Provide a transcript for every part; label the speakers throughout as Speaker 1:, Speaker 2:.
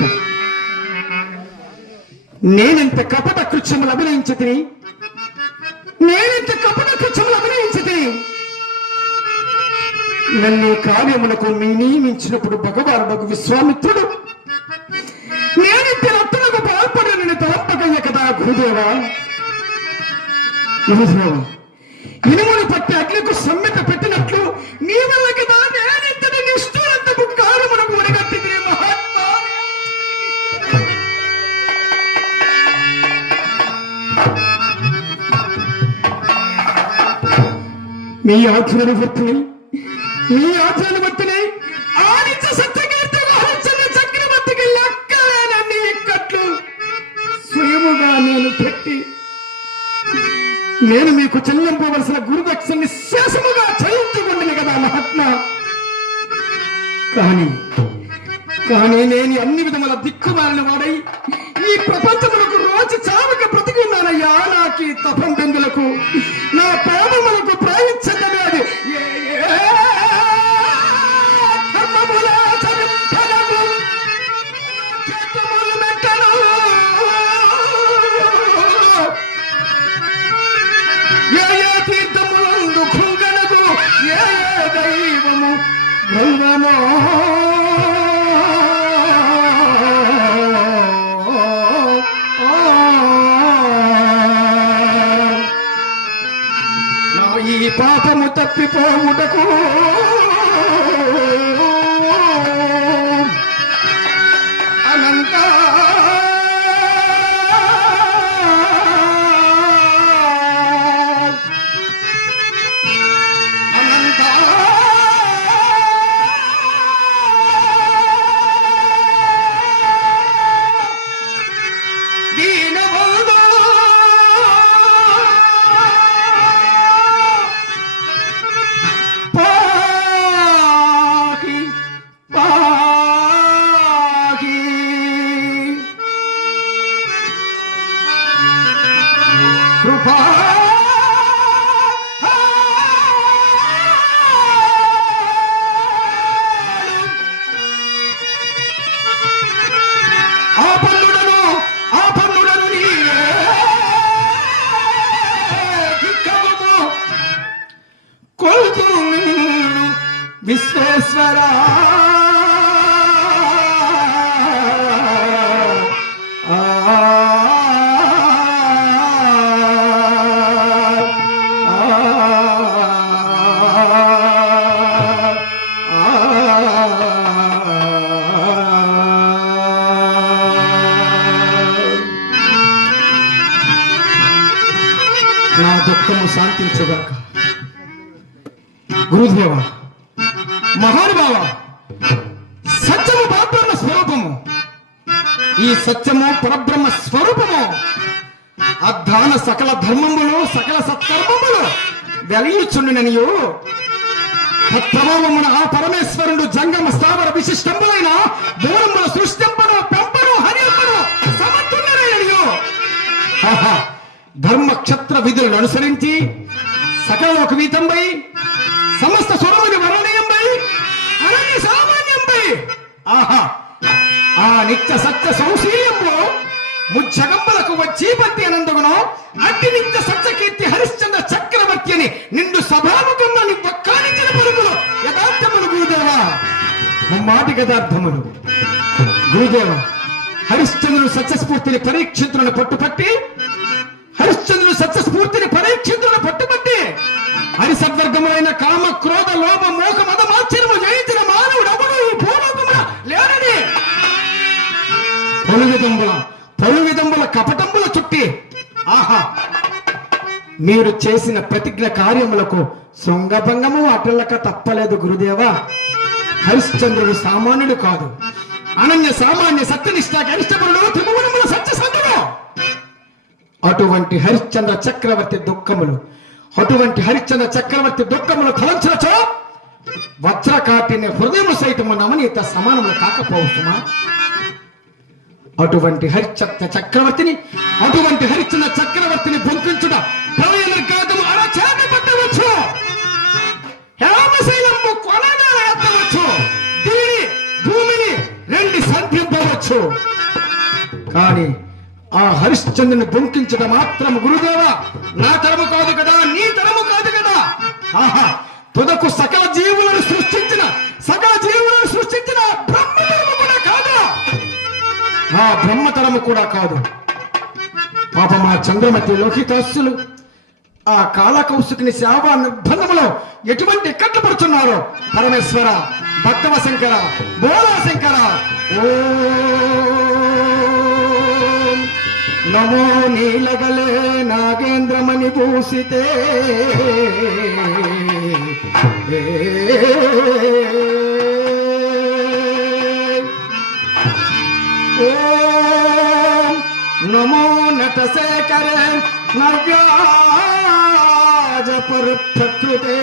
Speaker 1: పిదప నేనెంత కపట కృత్యములు అభినయించతిని? నేనెంత కపట కృత్యములు అభినయించతిని? నన్ను ఈ కార్యములకు మీ నియమించినప్పుడు భగవానుడు విశ్వామిత్రుడు. నేనెంత రత్నకు పాల్పడనని తలంపకయ్య కదా గురుదేవా. గురుదేవా ఇనుమును పట్టి అగ్నికి సమ్మెత పెట్టినట్లు నీ వల్ల కదా మీ ఆజ్ఞానువర్తిని మీ ఆజ్ఞానువర్తిని ఆదిత్య సత్యకీర్తి హరిశ్చంద్ర చక్రవర్తికి లెక్కలేనన్ని ఇక్కట్లు. స్వయముగా నేను పెట్టి నేను మీకు చెల్లింపవలసిన గురుదక్షిణని శేషముగా చెల్లించుకుంటుని కదా మహాత్మా. కానీ కానీ నేను అన్ని విధముల దిక్కుమాలిన వాడై ఈ ప్రపంచములకు రోజు చావక బ్రతికి ఉన్నానయ్యా నాకు తపం బెందులకు. ఈ పాపము తప్పిపోవుటకు నా దుఃఖము శాంతించగాక గురుదేవ ఈ సత్యము పరబ్రహ్మ స్వరూపము. అధ్వాన సకల ధర్మములు సకల సత్కర్మములు వెలియుచుండుననియు. తత్ప్రభావమున ఆ పరమేశ్వరుడు జంగమ స్థావర విశిష్టంబులైన దూరములు సృష్టింపను పెంపను హరింపను సమర్థులననియు ఆహా. ధర్మ క్షత్ర విధులను అనుసరించి సకల లోక వీతంపై సమస్త స్వరముని వరణీయంపై అలాగే సామాన్యంపై. ఆహా. ఆ నిత్య సత్య సంశీలంలో ముజ్జగంబలకు వచ్చి పత్తి అనందుగును అట్టి నిత్య కీర్తి హరిశ్చంద్ర చక్రవర్తి అని నిండు సభాముఖంలో నీ ఒక్కానించిన పరుగులు యథార్థములు గురుదేవా. మాటి యథార్థములు. గురుదేవ హరిశ్చంద్రుడు సత్యస్ఫూర్తిని పరీక్షితులను పట్టుపట్టి హరిశ్చంద్రుడు సత్యస్ఫూర్తిని పరీక్షితులను పట్టుపట్టి హరిసద్వర్గములైన కామ క్రోధ లోభ మోహ మద మాత్సర్యము పలు విధంబుల పలు విధంబుల కపటంబుల చుట్టి ఆహా మీరు చేసిన ప్రతిజ్ఞ కార్యములకు శృంగభంగము అటులక తప్పలేదు గురుదేవా. హరిశ్చంద్రుడు సామాన్యుడు కాదు. అనన్య సామాన్య సత్యనిష్ట గరిష్టములు త్రిభువనముల సత్య సంతుడు అటువంటి హరిశ్చంద్ర చక్రవర్తి దుఃఖములు అటువంటి హరిశ్చంద్ర చక్రవర్తి దుఃఖములు తలంచరచో వజ్రకాటిని హృదయము సైతము నవనీత సమానము కాకపోవచ్చుమా అటువంటి హరిచక్త చక్రవర్తిని అటువంటి హరిచంద్ర చక్రవర్తిని బొంకించుట కానీ ఆ హరిశ్చంద్రుని బొంకించడం మాత్రం గురుదేవ నా తరము కాదు కదా నీ తరము కాదు కదా. ఆహా తుదకు సకల మా బ్రహ్మతరము కూడా కాదు. పాప మా చంద్రమతి లోహితస్సులు ఆ కాళకౌసుకుని సేవా నిర్బంధములో ఎటువంటి ఇక్కట్లు పడుతున్నారో? పరమేశ్వర భక్తవ శంకర బోలా శంకర నమో నీలగలే నాగేంద్రమణి పూసితే. ఏ नमो नट से करे नव्याज पर प्रकृते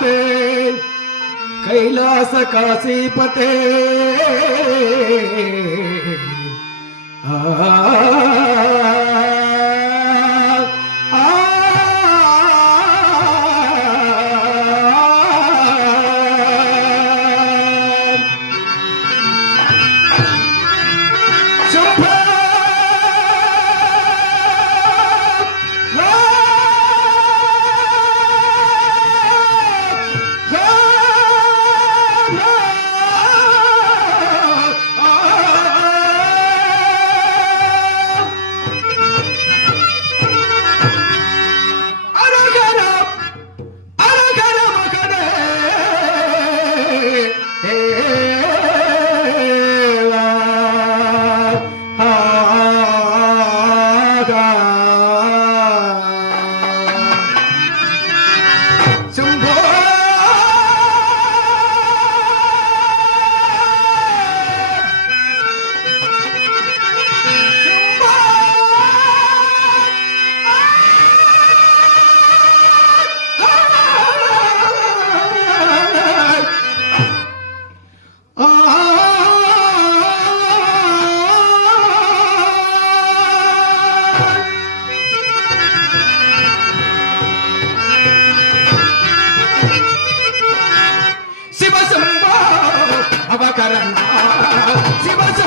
Speaker 1: ते कैलास काशीपते आ 決まる。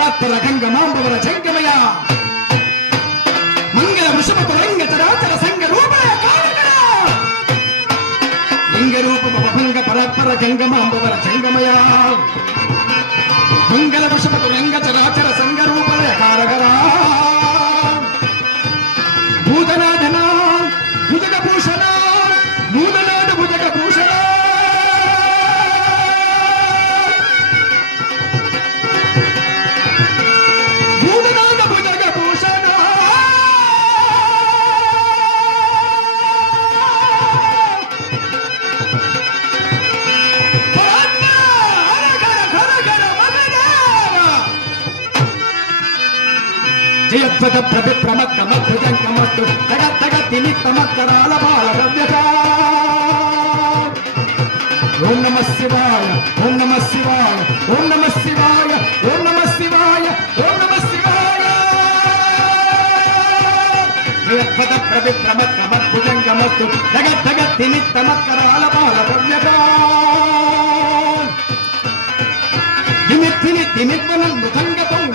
Speaker 1: கலாத்தர கங்க மாம்பவர செங்கமையா? மங்கள விஷப லிங்க சராச்சர சங்க ரூபாய காலகடா லிங்க ரூப பபங்க பரப்பர கங்க மாம்பவர செங்கமையா? மங்கள விஷப லிங்க சராச்சர சங்க జయత్వద ప్రభి ప్రమ కమ కృతం కమస్తు తగ తగ తిని తమ కరాల బాల రవ్యత ఓం నమ శివాయ ఓం నమ శివాయ ఓం నమ శివాయ ఓం నమ శివాయ ఓం నమ శివాయ. జయత్వద ప్రభి ప్రమ కమ కృతం కమస్తు తగ తగ తిని తమ కరాల బాల రవ్యత నిమిత్తిని తిమిత్వనం మృతంగ పొంగ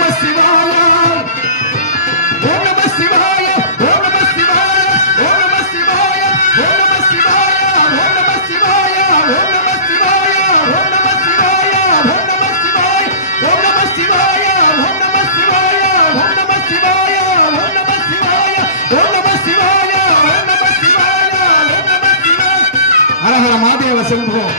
Speaker 1: করবো